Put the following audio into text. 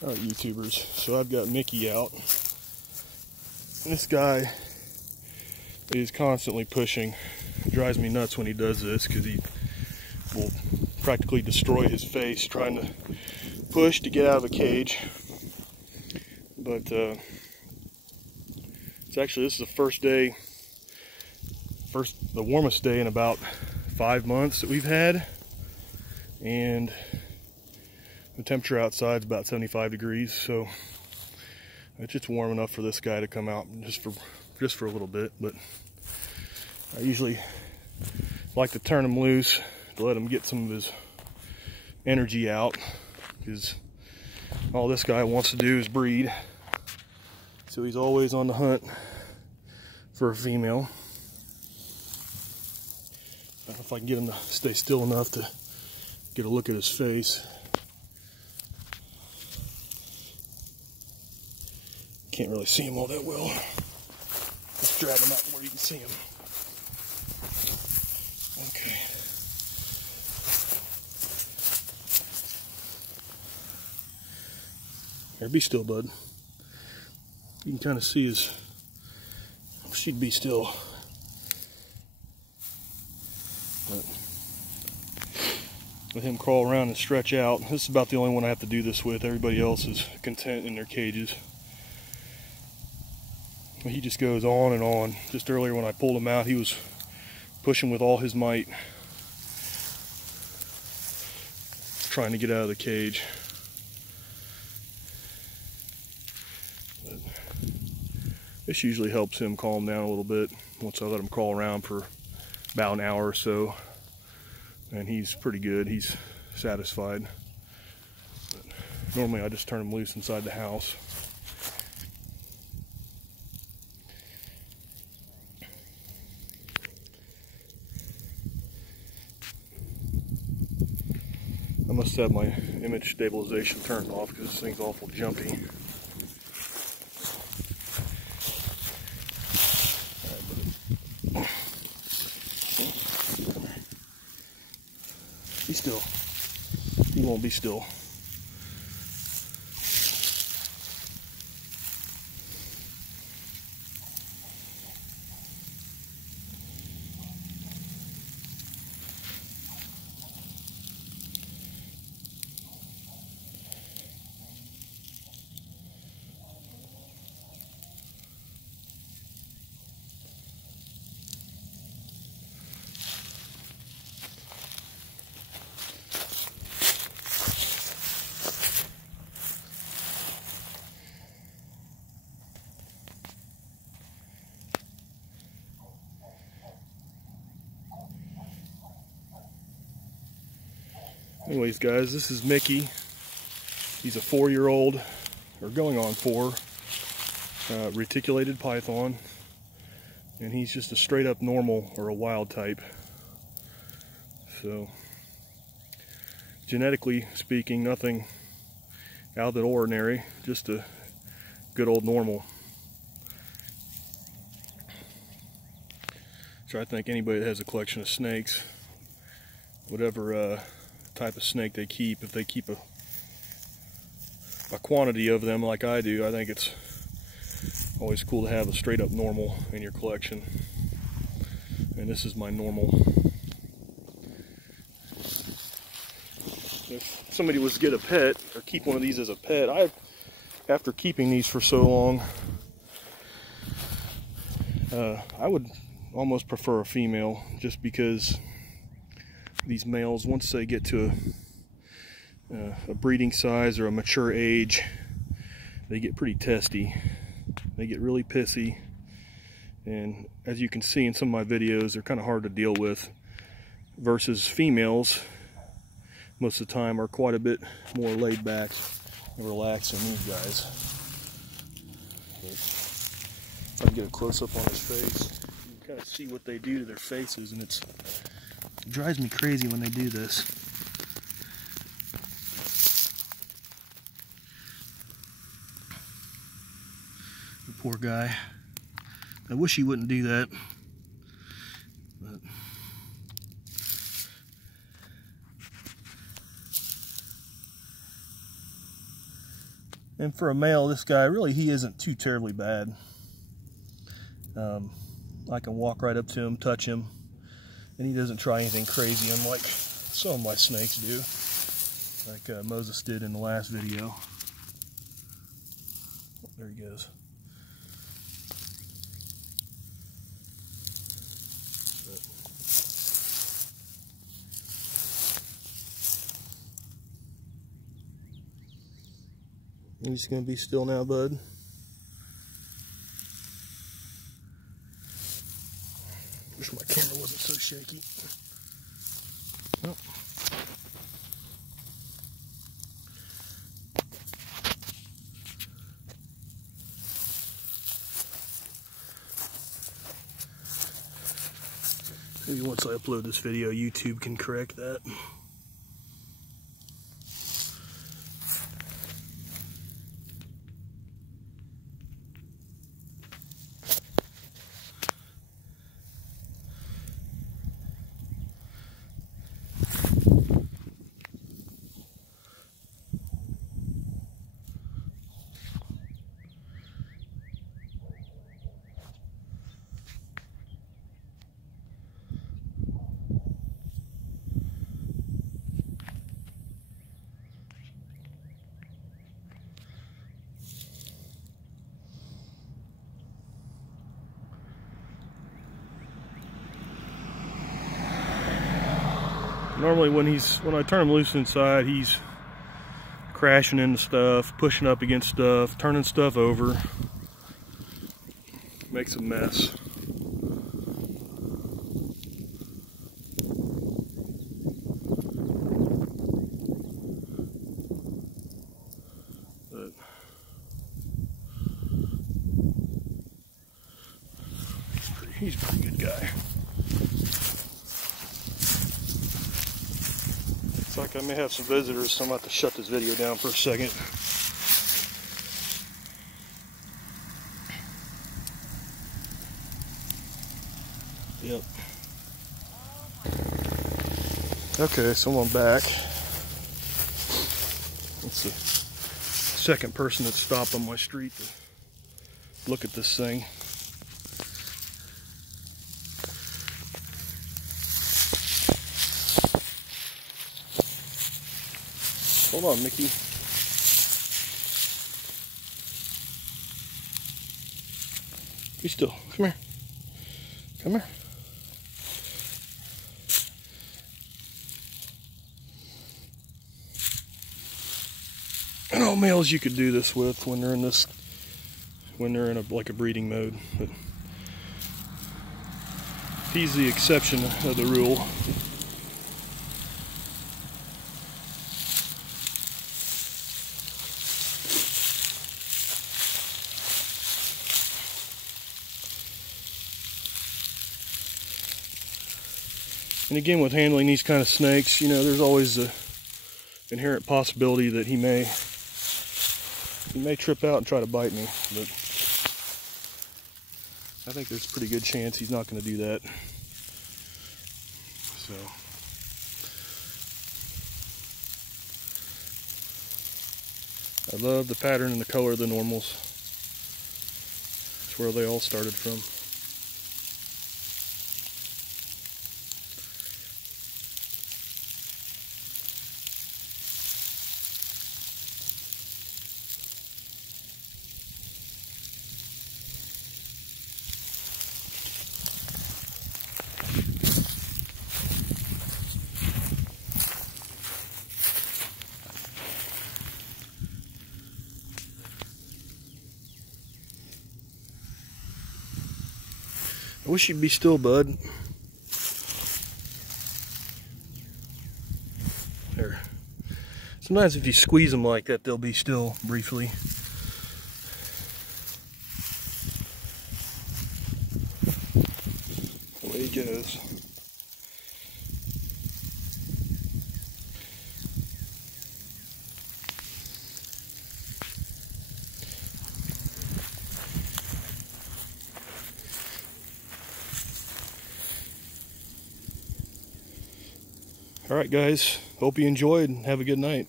Alright, YouTubers, so I've got Mickey out. This guy is constantly pushing. It drives me nuts when he does this because he will practically destroy his face trying to push to get out of a cage. But this is the the warmest day in about 5 months that we've had, and the temperature outside is about 75 degrees, so it's just warm enough for this guy to come out just for a little bit. But I usually like to turn him loose to let him get some of his energy out, because all this guy wants to do is breed. So he's always on the hunt for a female. I don't know if I can get him to stay still enough to get a look at his face. Can't really see him all that well. Let's drag him out where you can see him. Okay. Here, be still, bud. You can kind of see his... She'd be still. But let him crawl around and stretch out. This is about the only one I have to do this with. Everybody else is content in their cages. But he just goes on and on. Just earlier when I pulled him out, he was pushing with all his might, trying to get out of the cage. But this usually helps him calm down a little bit once I let him crawl around for about an hour or so, and he's pretty good. He's satisfied. But normally I just turn him loose inside the house. I must have my image stabilization turned off because this thing's awful jumpy. Be still. He won't be still. Anyways, guys, this is Mickey. He's a 4-year-old, or going on 4, reticulated python, and he's just a straight up normal or a wild type. So, genetically speaking, nothing out of the ordinary, just a good old normal. So I think anybody that has a collection of snakes, whatever type of snake they keep, if they keep a quantity of them like I do, I think it's always cool to have a straight up normal in your collection. And this is my normal. If somebody was to get a pet or keep one of these as a pet, after keeping these for so long, I would almost prefer a female, just because these males, once they get to a breeding size or a mature age, they get pretty testy. They get really pissy, and as you can see in some of my videos, they're kind of hard to deal with, versus females most of the time are quite a bit more laid back and relaxed than these guys. If I can get a close-up on his face, you can kind of see what they do to their faces, and it drives me crazy when they do this. The poor guy. I wish he wouldn't do that. But And for a male, this guy, really, he isn't too terribly bad. I can walk right up to him, touch him, and he doesn't try anything crazy, unlike some of my snakes do, like Moses did in the last video. Oh, there he goes. He's going to be still now, bud. Wish my camera wasn't so shaky. Oh. Maybe once I upload this video, YouTube can correct that. Normally when I turn him loose inside, he's crashing into stuff, pushing up against stuff, turning stuff over. Makes a mess. But he's a pretty good guy. Like I may have some visitors, so I'm going to have to shut this video down for a second. Yep. Okay, so I'm back. That's the second person that stopped on my street to look at this thing. Hold on, Mickey. Be still. Come here. Come here. And all males you could do this with when they're in this, like a breeding mode. But he's the exception of the rule. And again, with handling these kind of snakes, you know, there's always the inherent possibility that he may trip out and try to bite me. But I think there's a pretty good chance he's not going to do that. So I love the pattern and the color of the normals. That's where they all started from. I wish you'd be still, bud. There. Sometimes if you squeeze them like that, they'll be still briefly. Away he goes. All right, guys. Hope you enjoyed and have a good night.